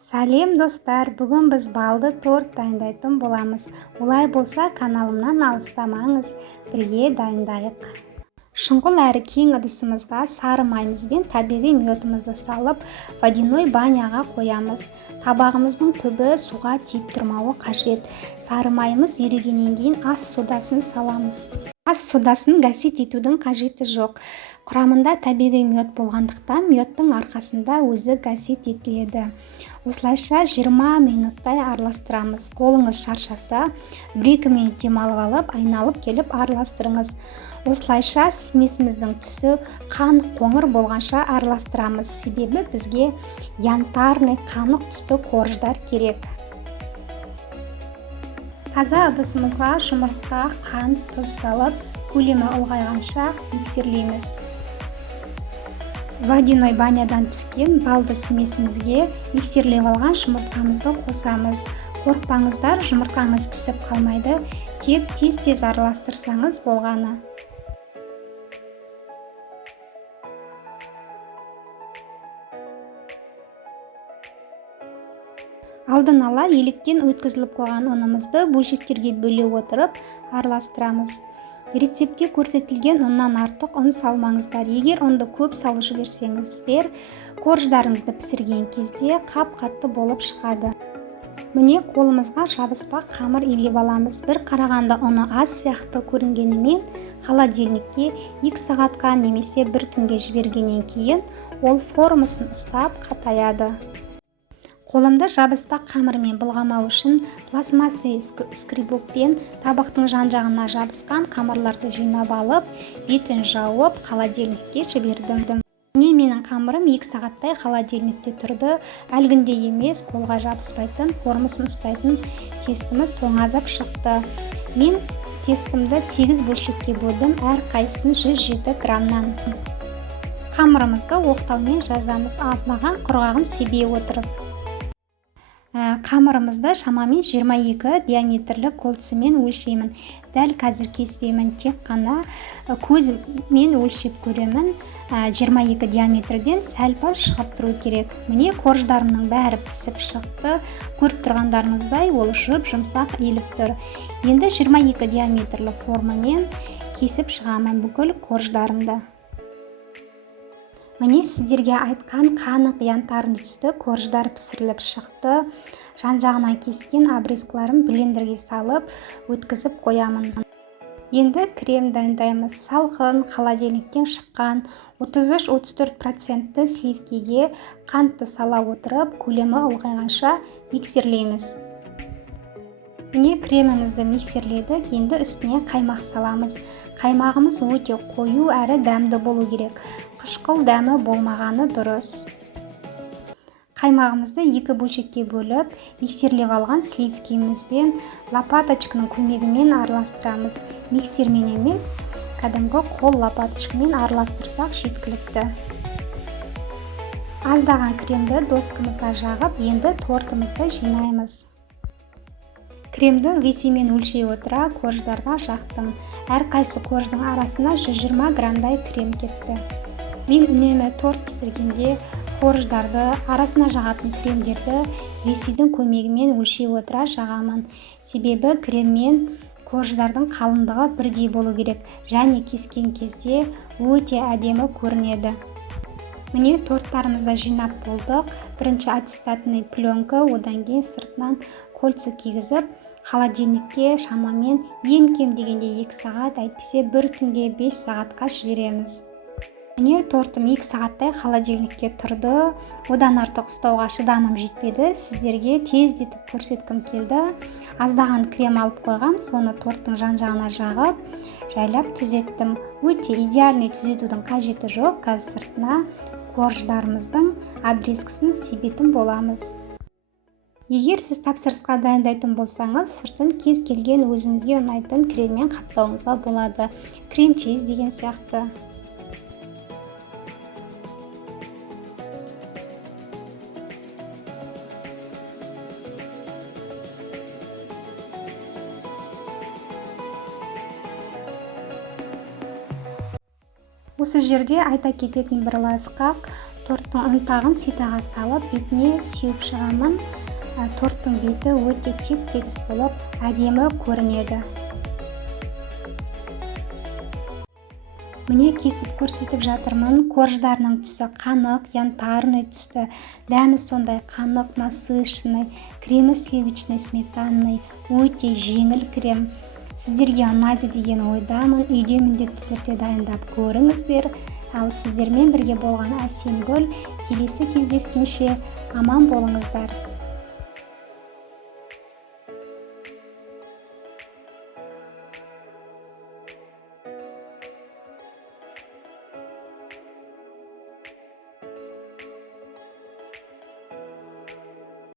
Сәлем достар, бүгін біз балды торт дайындайтын боламыз. Олай болса, каналымнан алыстамаңыз, бірге дайындайық. Шұңғыл әрі кең ыдысымызға сары майымыз бен табиғи медімізді салып, водяной баняға қоямыз. Табағымыздың түбі суға тиіп тұрмауы қажет. Сары майымыз ерігеннен кейін ас содасын саламыз. Ас содасын гасит етудің қажеті жоқ. Құрамында табиғи мед болғандықтан медтің арқасында өзі гасит етіледі. Осылайша 20 минуттай араластырамыз. Қолыңыз шаршаса, 1-2 минут демалып алып, айналып келіп араластырыңыз. Осылайша смесіміздің түсі қанық қоңыр болғанша араластырамыз. Себебі бізге янтарный қанық түсті корждар керек. Таза ыдысымызға жұмыртқа, қант, тұз салып, көлемі ұлғайғанша миксерлейміз. Водяной банядан түскен балды смесімізге миксерлеп алған жұмыртқамызды қосамыз. Қорықпаңыздар, жұмыртқаңыз пісіп қалмайды, тек тез-тез араластырсаңыз болғаны. Алдын ала електен өткізіліп қойған ұнымызды бөлшектерге бөле отырып араластырамыз. Рецептте көрсетілген ұннан артық ұн салмаңыздар. Егер ұнды көп салып жіберсеңіздер, корждарыңызды пісірген кезде қап-қатты болып шығады. Міне қолымызға жабыспақ қамыр илеп аламыз. Бір қарағанда ұны аз сияқты көрінгенімен, холодильникке 2 сағатқа немесе 1 түнге жібергеннен кейін ол формасын ұстап қатаяды. Қолымды жабыспақ қамырмен былғамау үшін пластмассовый скребокпен табақтың жан-жағына жабысқан қамырларды жинап алып, бетін жауып, холодильникке жібердім. Міне менің қамырым 2 сағаттай холодильникте тұрды. Әлгіндей емес, қолға жабыспайтын, формасын ұстайтын тестіміз тоңазып шықты. Мен тестімді 8 бөлшекке бөлдім, әр қайсысын 107 граммнан. Қамырымызды оқтаумен жазамыз, аздаған құрғағын себе отырып. Қамырымызды шамамен 22 диаметрлі кольцамен өлшеймін. Дәл қазір кеспеймін, тек қана көзмен өлшеп көремін. 22 диаметрден сәл-пәл шығып тұру керек. Міне корждарымның бәрі пісіп шықты. Көріп тұрғандарыңыздай ол жұмсақ иіліп тұр. Енді 22 диаметрлі формамен кесіп шығамын бүкіл корждарымды. Міне сіздерге айтқан қанық янтарный түсті корждар пісіріліп шықты. Жан-жағына кескен обрезкаларын блендерге салып, өткізіп қоямын. Енді крем дайындаймыз. Салқын, холодильниктен шыққан 33-34% сливкеге қантты сала отырып, көлемі ұлғайғанша миксерлейміз. Міне кремімізді миксерледік, енді үстіне қаймақ саламыз. Қаймағымыз өте қою әрі дәмді болу керек. Қышқыл дәмі болмағаны дұрыс. Қаймағымызды 2 бөлшекке бөліп, миксерлеп алған сливкемізбен лопаточканың көмегімен араластырамыз. Миксермен емес, кәдімгі қол лопаточкамен араластырсақ жеткілікті. Аздаған кремді доскамызға жағып, енді тортымызды жинаймыз. Кремді весімен өлшей отыра корждарға жақтым. Әр қайсы корждың арасына 120 граммдай крем кетті. Мен үнемі торт пісіргенде корждарды, арасына жағатын кремдерді весидің көмегімен өлшей отыра жағамын. Себебі креммен корждардың қалыңдығы бірдей болу керек, және кескен кезде өте әдемі көрінеді. Міне торттарымызды жинап болдық. Бірінші аттестатный пленка, одан кейін сыртынан кольца кигізіп, холодильникке шамамен ең кем дегенде 2 сағат, әйтпесе 1 түнге 5 сағатқа жібереміз. Міне тортым 2 сағаттай холодильникке тұрды. Одан артық ұстауға шыдамым жетпеді. Сіздерге тездетіп көрсеткім келді. Аздаған крем алып қойғам, соны торттың жан-жағына жағып, жайлап түзеттім. Өте идеальный түзетудің қажеті жоқ. Қазір сыртына корждарымыздың обрезкасын себетін боламыз. Егер сіз тапсырысқа дайындайтын болсаңыз, сыртын кез келген өзіңізге ұнайтын креммен қаптауыңызға болады. Крем чиз деген сияқты. Осы жерде айта кететін бір лайфхак, торттың ұнтағын ситаға салып бетіне сеуіп шығамын. Торттың беті өте теп-тегіс болып әдемі көрінеді. Міне кесіп көрсетіп жатырмын. Корждарының түсі қанық, янтарный түсті. Дәмі сондай қанық, насыщенный, кремі сливочный, сметанный, өте жеңіл крем. Сіздерге ұнайды деген ойдамын. Үйде міндетті түрде дайындап көріңіздер. Ал сіздермен бірге болған Әсемгүл. Келесі кездескенше аман болыңыздар.